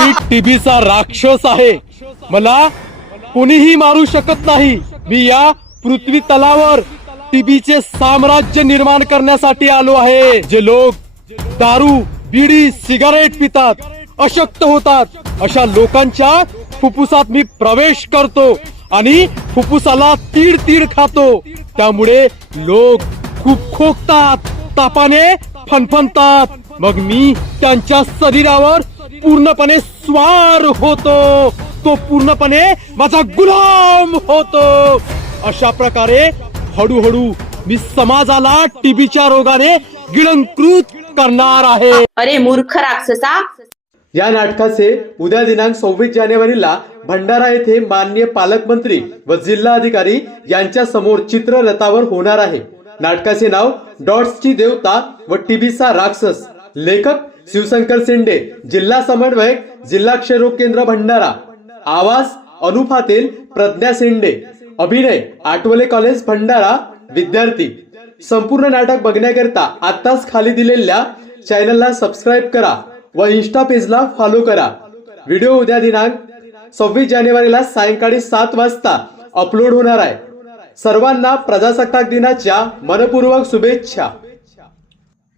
मी टीबीचा राक्षस आहे, मला कोणीही मारू शकत नाही. मी या पृथ्वी तलावर टीबीचे साम्राज्य निर्माण करण्यासाठी आलो आहे. जे लोक दारू बिडी सिगारेट पितात, अशक्त होतात, अशा लोकांच्या फुफ्फुसात मी प्रवेश करतो आणि फुफ्फुसाला तीड तीड खातो. त्यामुळे लोक खूप खोकतात, तापाने फणफणतात. मग मी त्यांच्या शरीरावर पूर्णपणे स्वार होतो, तो पूर्णपणे माझा गुलाम होतो. अशा प्रकारे हळूहळू मी समाजाला टीबीच्या रोगाने गिळंकृत करणार आहे. अरे मूर्ख राक्षसा. या नाटकाचे उद्या दिनांक 26 जानेवारीला भंडारा येथे माननीय पालकमंत्री व जिल्हाधिकारी यांच्या समोर चित्ररथावर होणार आहे. नाटकाचे नाव डॉट्सची देवता व टीबीचा राक्षस. लेखक शिवशंकर शेंडे, जिल्हा समन्वयक, जिल्हा क्षयरोग केंद्र भंडारा. आवाज अनुप पाटील, प्रज्ञा शेंडे. अभिनय आठवले कॉलेज भंडारा. विद्यार्थी. संपूर्ण नाटक बघण्याकरता आताच खाली दिलेल्या चॅनलला सबस्क्राईब करा व इंस्टा पेजला फॉलो करा. व्हिडिओ उद्या दिनांक 26 जानेवारीला सायंकाळी 7 वाजता अपलोड होणार आहे. सर्वांना प्रजासत्ताक दिनाच्या मनपूर्वक शुभेच्छा.